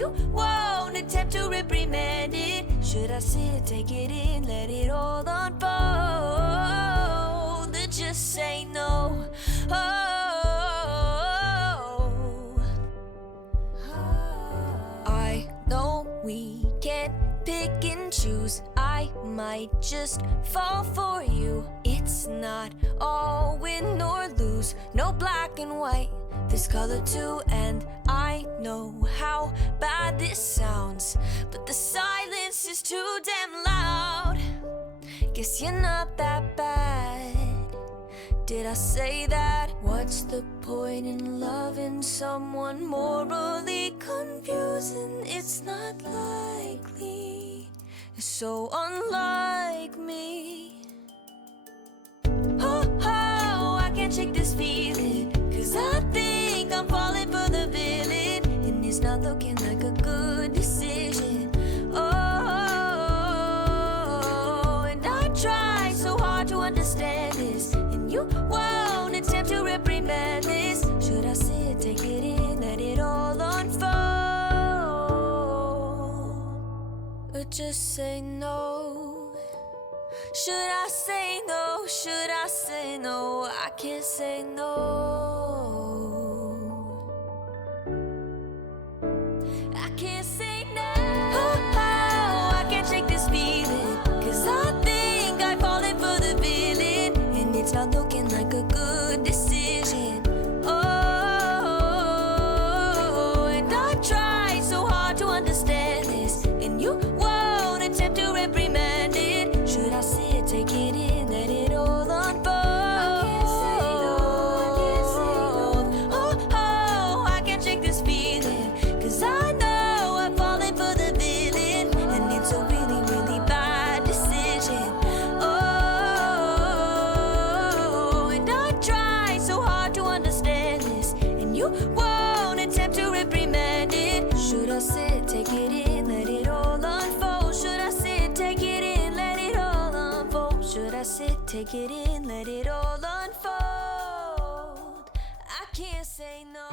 you won't attempt to reprimand it. Should I sit, take it in, let it all unfold? Or just say no. I know we can't pick and choose. I might just fall for you. It's not all win or lose, no black and white, there's color too. And I know how bad this sounds, but the silence is too damn loud. Guess you're not that bad. Did I say that? What's the point in loving someone morally confusing? It's not likely, it's so unlike me. Oh, I can't shake this feeling, 'cause I think I'm falling for the villain, and it's not looking like a good decision. Oh, and I try so hard to understand this, and you won't attempt to reprimand this. Should I sit, take it in, let it all unfold? Or just say no? Should I say no? Should I say no? I can't say no. I can't say no. Oh, I can't shake this feeling, 'cause I think I've fallen for the villain, and it's not looking like a good decision. Oh, and I try so hard to understand this, and you won't attempt to reprimand it. Should I sit, take it in, let it all unfold? I can't say no, I can't say no. Oh, I can't shake this feeling, 'cause I know I've fallen for the villain, and it's a really, really bad decision. Oh, and I try so hard to understand this, and you won't attempt to reprimand it. Should I sit, take it in, let it all unfold? Should I sit, take it in, let it all unfold? Should I sit, take it in, let it all unfold? I can't say no.